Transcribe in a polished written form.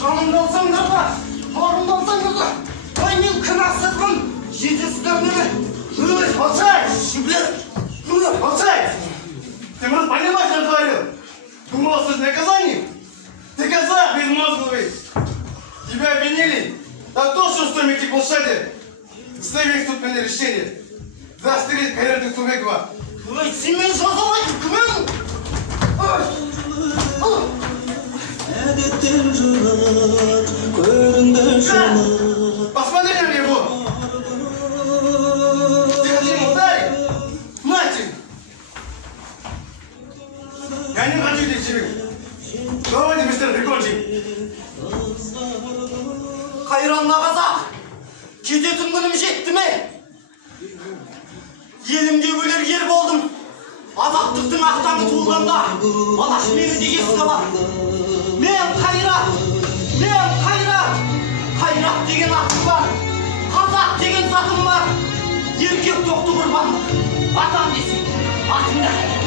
Қанымдансаңдар да, орындансаңдар да, ой мен кінәсізбін, жетесіздер неме? Молчай! Молчай! Ты может понимаешь, что творил? Думал, что это наказание? Ты казах безмозглый! Тебя обвинили? Да то, что в стомике площади. Ставить тут мне решение. Застрелить Кайрата Тубекова. Ой, семен жазалайды, кімін? Посмотри на него! Ты хотел ему ударить? Мать! Я не хочу здесь живых. Давайте быстрее прикончим. Қайранна қазақ! Кететін күнім жетті ме? Елімде өлер ер болдым. Азаттықтың ақтаңы туылғанда алаш мені деген сабақ. Мен қайрат! Қайрат деген атым бар. Қазақ деген затым бар. Еркек тоқты құрбандық. Атам десең, атымда.